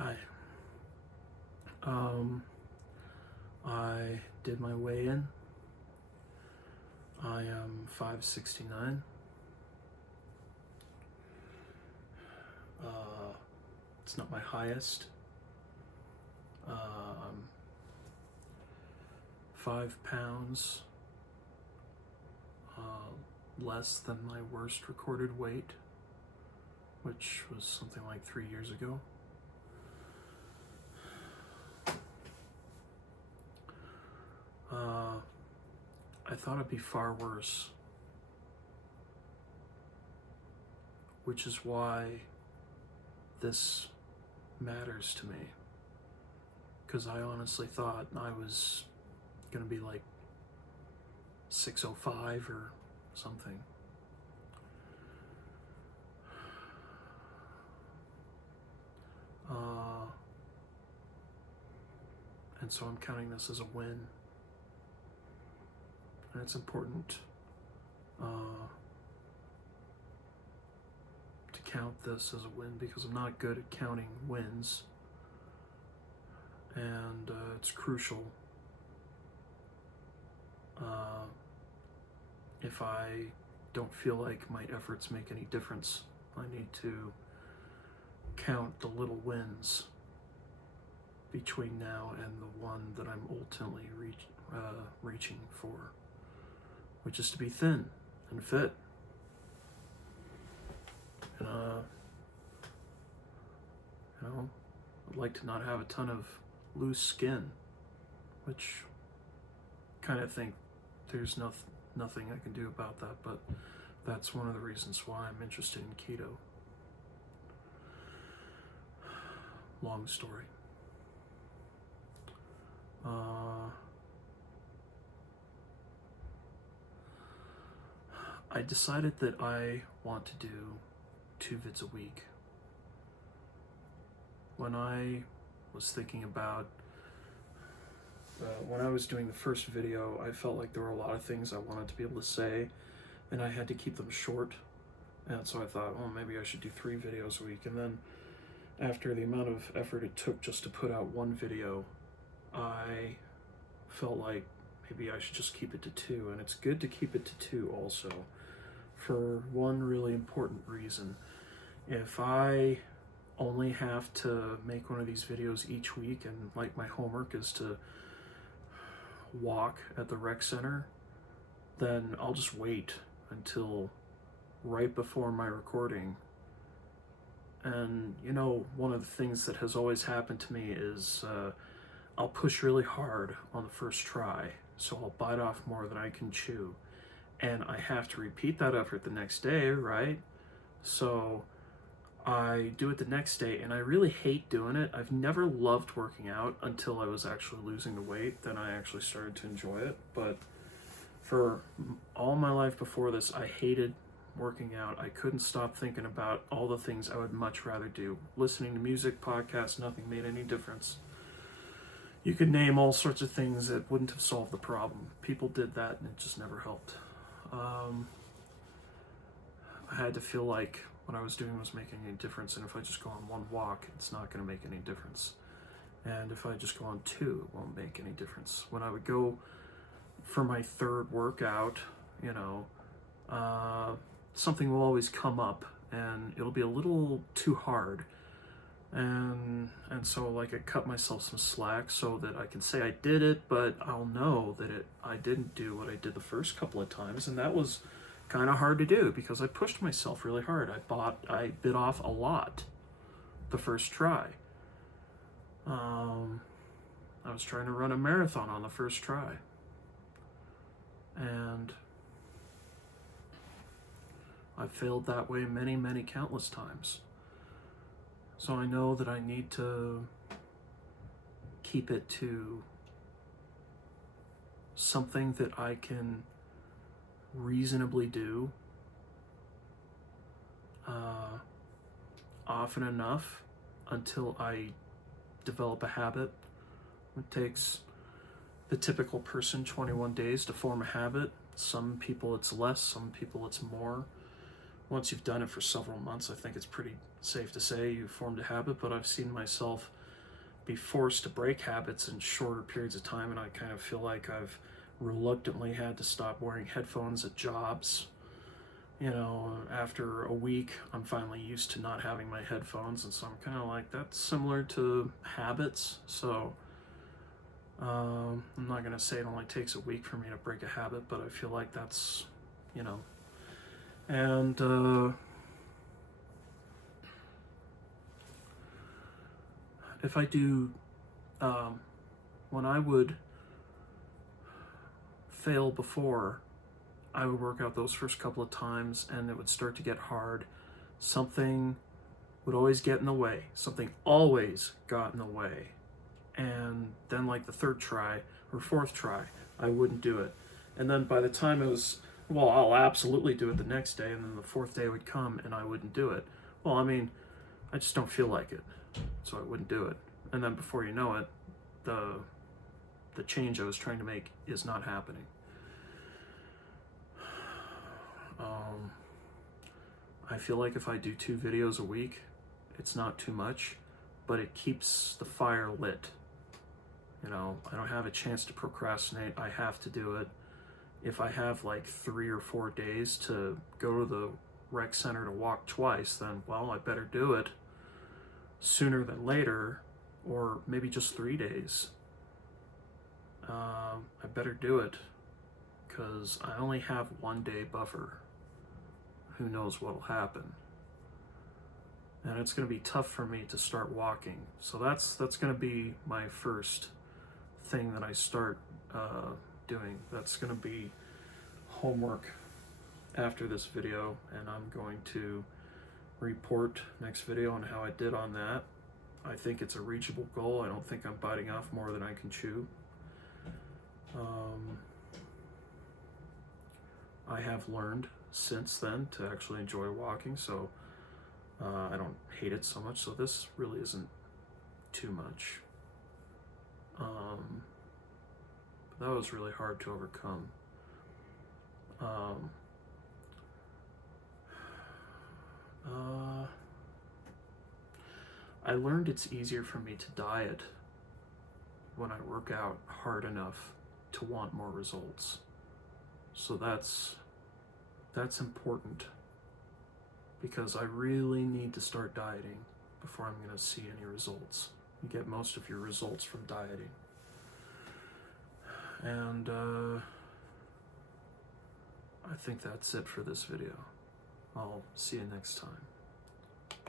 Hi. I did my weigh-in. I am 5'69". It's not my highest. I'm 5 pounds less than my worst recorded weight, which was something like 3 years ago. I thought it'd be far worse, which is why this matters to me, because I honestly thought I was gonna be like 605 or something. And so I'm counting this as a win. And it's important to count this as a win, because I'm not good at counting wins. And it's crucial. If I don't feel like my efforts make any difference, I need to count the little wins between now and the one that I'm ultimately reaching for, which is to be thin and fit. And, I'd like to not have a ton of loose skin, which kind of think there's nothing I can do about that, but that's one of the reasons why I'm interested in keto. Long story. I decided that I want to do 2 vids a week. When I was thinking about when I was doing the first video, I felt like there were a lot of things I wanted to be able to say, and I had to keep them short. And so I thought, well, maybe I should do 3 videos a week. And then after the amount of effort it took just to put out 1 video, I felt like maybe I should just keep it to 2. And it's good to keep it to 2 also, for one really important reason. If I only have to make one of these videos each week, and like my homework is to walk at the rec center, then I'll just wait until right before my recording. And one of the things that has always happened to me is I'll push really hard on the first try, so I'll bite off more than I can chew, and I have to repeat that effort the next day, right? So I do it the next day, and I really hate doing it. I've never loved working out until I was actually losing the weight. Then I actually started to enjoy it. But for all my life before this, I hated working out. I couldn't stop thinking about all the things I would much rather do. Listening to music, podcasts, nothing made any difference. You could name all sorts of things that wouldn't have solved the problem. People did that, and it just never helped. I had to feel like what I was doing was making any difference, and if I just go on 1 walk, it's not going to make any difference. And if I just go on 2, it won't make any difference. When I would go for my 3rd workout, something will always come up, and it'll be a little too hard. And so like I cut myself some slack so that I can say I did it, but I'll know that I didn't do what I did the first couple of times, and that was kind of hard to do because I pushed myself really hard. I bit off a lot the first try. I was trying to run a marathon on the first try, and I failed that way many countless times. So I know that I need to keep it to something that I can reasonably do often enough until I develop a habit. It takes the typical person 21 days to form a habit. Some people it's less, some people it's more. once you've done it for several months, I think it's pretty safe to say you've formed a habit. But I've seen myself be forced to break habits in shorter periods of time, and I kind of feel like I've reluctantly had to stop wearing headphones at jobs. After a week, I'm finally used to not having my headphones, and so I'm kind of like, that's similar to habits. So I'm not going to say it only takes a week for me to break a habit, but I feel like that's, and if I do, when I would fail before, I would work out those first couple of times and it would start to get hard. Something would always get in the way. Something always got in the way. And then like the third try or fourth try, I wouldn't do it. And then by the time it was, well, I'll absolutely do it the next day, and then the fourth day would come and I wouldn't do it. Well, I mean, I just don't feel like it, so I wouldn't do it. And then before you know it, the change I was trying to make is not happening. I feel like if I do 2 videos a week, it's not too much, but it keeps the fire lit. I don't have a chance to procrastinate. I have to do it. If I have like 3 or 4 days to go to the rec center to walk twice, then, well, I better do it sooner than later, or maybe just 3 days. I better do it, because I only have 1 day buffer. Who knows what'll happen? And it's going to be tough for me to start walking. So that's going to be my first thing that I start doing. That's going to be homework after this video, and I'm going to report next video on how I did on that. I think it's a reachable goal. I don't think I'm biting off more than I can chew. I have learned since then to actually enjoy walking, so I don't hate it so much, so this really isn't too much. That was really hard to overcome. I learned it's easier for me to diet when I work out hard enough to want more results. So that's important, because I really need to start dieting before I'm going to see any results. You get most of your results from dieting. And I think that's it for this video. I'll see you next time.